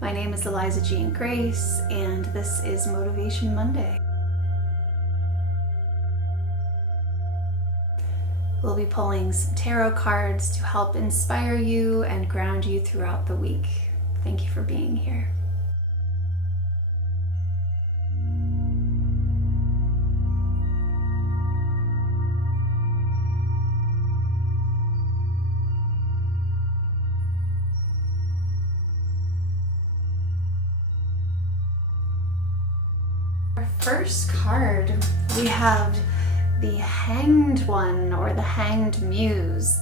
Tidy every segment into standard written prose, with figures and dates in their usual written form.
My name is Eliza Jean Grace, and this is Motivation Monday. We'll be pulling some tarot cards to help inspire you and ground you throughout the week. Thank you for being here. Our first card, we have the Hanged One, or the Hanged Muse.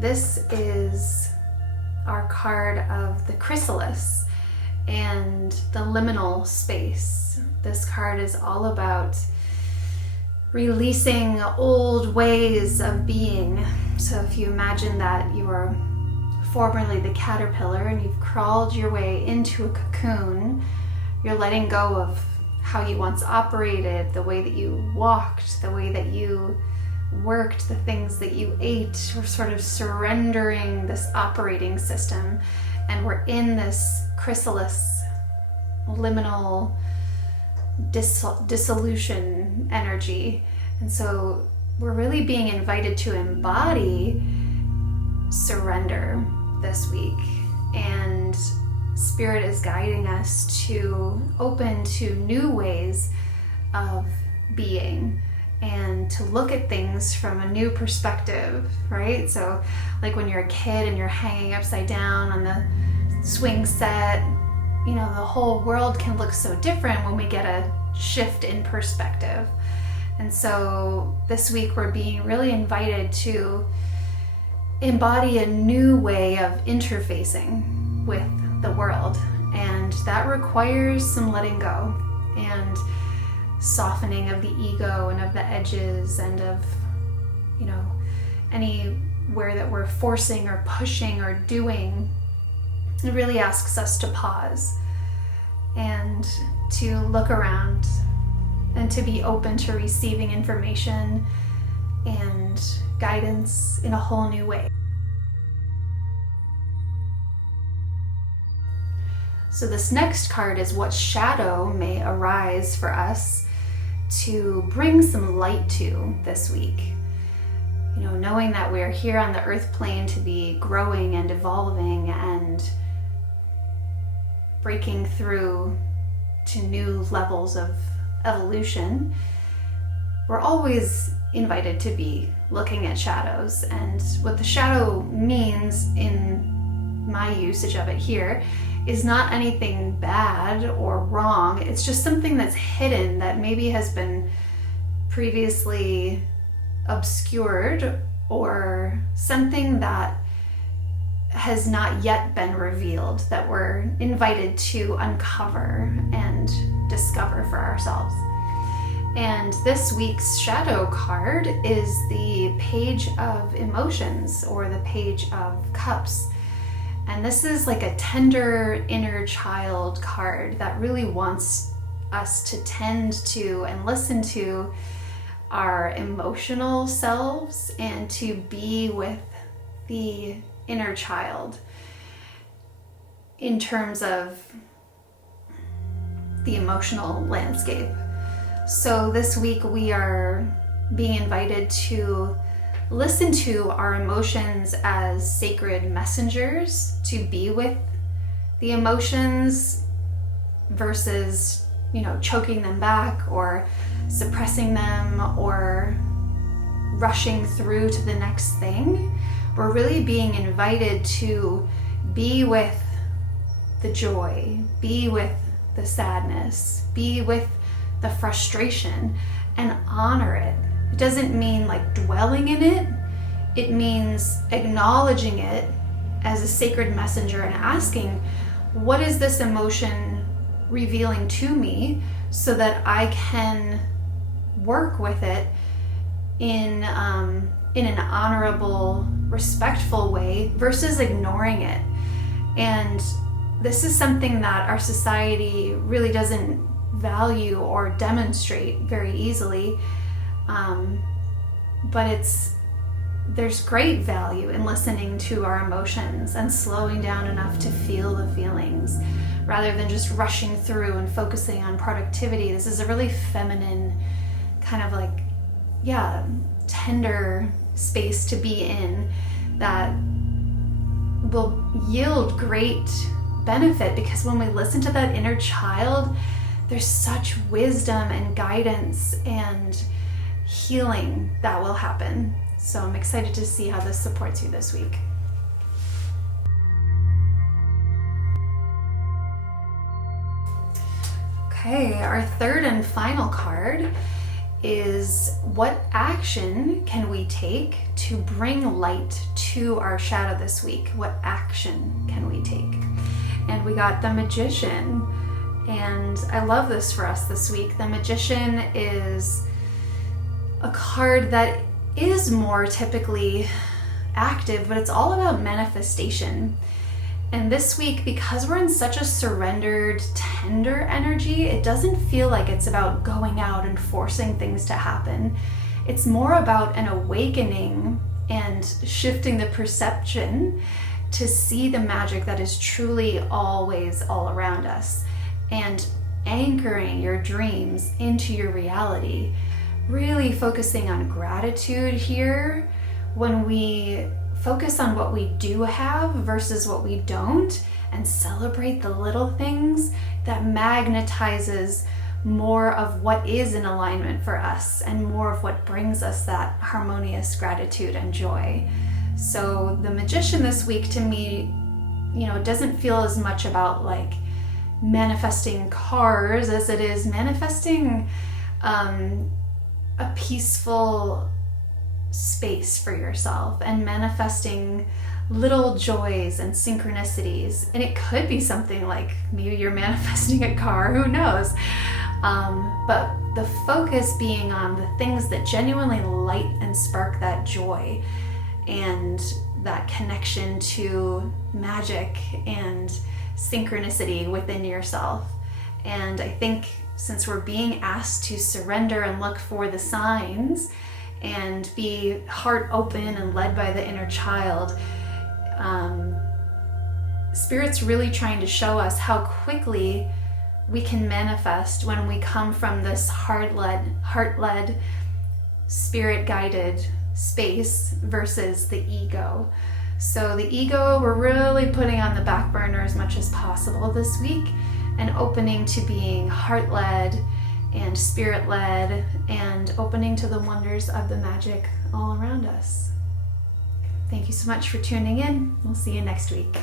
This is our card of the chrysalis and the liminal space. This card is all about releasing old ways of being. So if you imagine that you were formerly the caterpillar and you've crawled your way into a cocoon, you're letting go of how you once operated, the way that you walked, the way that you worked, the things that you ate. We're sort of surrendering this operating system, and we're in this chrysalis, liminal dissolution energy. And so we're really being invited to embody surrender this week, and Spirit is guiding us to open to new ways of being and to look at things from a new perspective, right? So like when you're a kid and you're hanging upside down on the swing set, the whole world can look so different when we get a shift in perspective. And so this week we're being really invited to embody a new way of interfacing with the world, and that requires some letting go and softening of the ego and of the edges and of anywhere that we're forcing or pushing or doing. It really asks us to pause and to look around and to be open to receiving information and guidance in a whole new way. So this next card is what shadow may arise for us to bring some light to this week. Knowing that we're here on the earth plane to be growing and evolving and breaking through to new levels of evolution, we're always invited to be looking at shadows. And what the shadow means in my usage of it here is not anything bad or wrong. It's just something that's hidden that maybe has been previously obscured, or something that has not yet been revealed that we're invited to uncover and discover for ourselves. And this week's shadow card is the Page of Emotions, or the Page of Cups. And this is like a tender inner child card that really wants us to tend to and listen to our emotional selves and to be with the inner child in terms of the emotional landscape. So this week we are being invited to listen to our emotions as sacred messengers, to be with the emotions versus, choking them back or suppressing them or rushing through to the next thing. We're really being invited to be with the joy, be with the sadness, be with the frustration, and honor it. It doesn't mean like dwelling in it. It means acknowledging it as a sacred messenger and asking, what is this emotion revealing to me, so that I can work with it in an honorable, respectful way versus ignoring it. And this is something that our society really doesn't value or demonstrate very easily. But there's great value in listening to our emotions and slowing down enough to feel the feelings rather than just rushing through and focusing on productivity. This is a really feminine kind of like, tender space to be in that will yield great benefit, because when we listen to that inner child, there's such wisdom and guidance and healing that will happen. So I'm excited to see how this supports you this week. Okay, our third and final card is, what action can we take to bring light to our shadow this week? What action can we take? And we got the Magician. And I love this for us this week. The Magician is a card that is more typically active, but it's all about manifestation. And this week, because we're in such a surrendered, tender energy, it doesn't feel like it's about going out and forcing things to happen. It's more about an awakening and shifting the perception to see the magic that is truly always all around us, and anchoring your dreams into your reality. Really focusing on gratitude here. When we focus on what we do have versus what we don't, and celebrate the little things, that magnetizes more of what is in alignment for us and more of what brings us that harmonious gratitude and joy. So the Magician this week, to me, doesn't feel as much about like manifesting cars as it is manifesting a peaceful space for yourself, and manifesting little joys and synchronicities. And it could be something like, maybe you're manifesting a car, who knows? But the focus being on the things that genuinely light and spark that joy and that connection to magic and synchronicity within yourself. And I think since we're being asked to surrender and look for the signs and be heart open and led by the inner child, Spirit's really trying to show us how quickly we can manifest when we come from this heart-led, spirit-guided space versus the ego. So the ego, we're really putting on the back burner as much as possible this week, and opening to being heart-led and spirit-led, and opening to the wonders of the magic all around us. Thank you so much for tuning in. We'll see you next week.